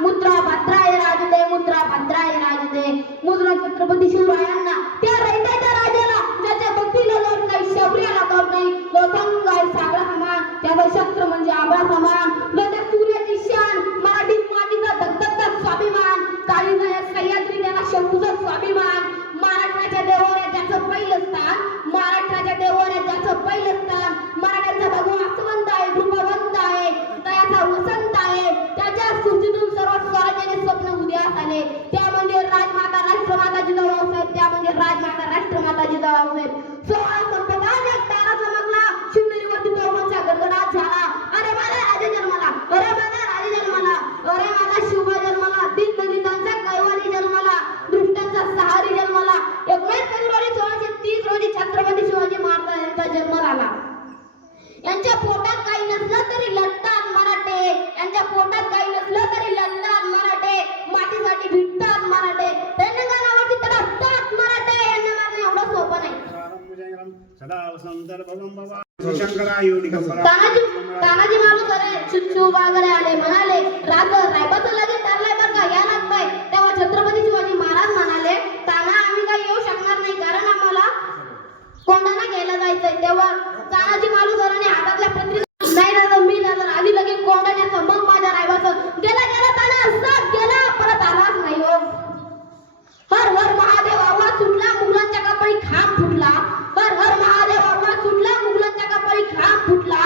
मुद्रा भद्राय राजदे, मुद्रा भद्राय राजदे. मुद्रा छत्रपती शिवरायांना, त्या रयतेच्या राजाला ज्याच्या भक्तीला लोट नाही, शौर्याला तोड नाही, लोथंग आहे सागरा समान, त्याचा शस्त्र म्हणजे आभा समान. त्या सूर्याची शान, मराठी मातीचा धगधगता स्वाभिमान, काळीजा सह्याद्री त्याला शंभूचा स्वाभिमान. महाराष्ट्राच्या देवाऱ्यात ज्याचं पहिलं स्थान, महाराष्ट्राच्या देवाऱ्यात ज्याचं पहिलं स्थान. मराठ्यांचा भगवा आसवंत आहे, कृपावंत आहे, दयाचा वसंत आहे. त्याच्या सुरतीतून सर्व स्वराज्याचे स्वप्न उदयास आले. त्या म्हणजे राजमाता राष्ट्रमाता जिजाऊसाहेब, त्या म्हणजे राजमाता राष्ट्रमाता जिजाऊसाहेब. 16 संपदाने तारा चमकला, शिवनेरीवरती तोफांचा गडगडाट झाला. अरे माझा राजा जन्माला, अरे माझा राजा जन्माला, अरे माझा शिवबा जन्माला, दिग्गजांचा कैवारी जन्माला, दृष्टांचा सहारी जन्माला. 19 फेब्रुवारी 1630 रोजी छत्रपती शिवाजी महाराजांचा जन्म झाला. यांच्या पोटात काही नसलं तरी लढतात मराठे, यांच्या पोटात काही नसलं तरी लढतात मराठे, मातीसाठी भिडतात मराठे, रणांगणावरती तडफतात मराठे. यांना मारणं एवढं सोपं नाही. तानाजी मालुसरे चुच्चू वगैरे आले, म्हणाले राग रायबाचं लगेच ठरलंय बरं का, या लागतंय. तेव्हा छत्रपती शिवाजी महाराज म्हणाले, ताना आम्ही काही येऊ शकणार नाही, कारण आम्हाला कोंढाणा घ्यायला जायचंय. तेव्हा तानाजी मालुसरांनी हातातल्या पत्री नाही ना, मी ना आधी लगेच कोंढाण्याचं, मग माझ्या रायबाचं. गेला गेला ताना असाच गेला, परत आलाच नाही हो. हर हर महादेव आवाज सुटला, मुघलांच्या कपाळी खांब फुटला. हर हर महादेव आवाज सुटला, मुघलांच्या कपाळी खांब फुटला.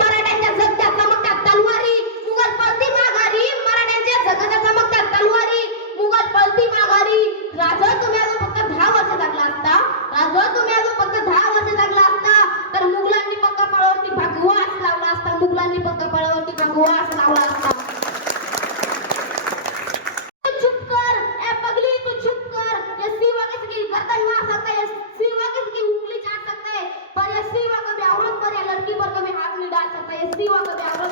मराठ्यांच्या जगत्या चमकत्या तलवारी, मुघल पळती माघारी. मराठ्यांच्या जगत्या चमकत्या तलवारी, मुघल पळती माघारी. राजा तुम्ही अजून फक्त 10 वर्ष जगला असता, राजा तुम्ही अजून फक्त 10 वर्ष जगला असता, तर मुघलांनी पण कपाळावरती भगवास लावला असता, मुघलांनी पण कपाळावरती भगवास लावला असता. चुप कर ए पगली, तू चुप कर. ये सीवा किसकी गर्दन मार सकता है, सीवा किसकी उंगली चाट सकता है, पर ये सीवा कभी औरत पर या लड़की पर कभी हाथ नहीं डाल सकता. ये सीवा कभी औरत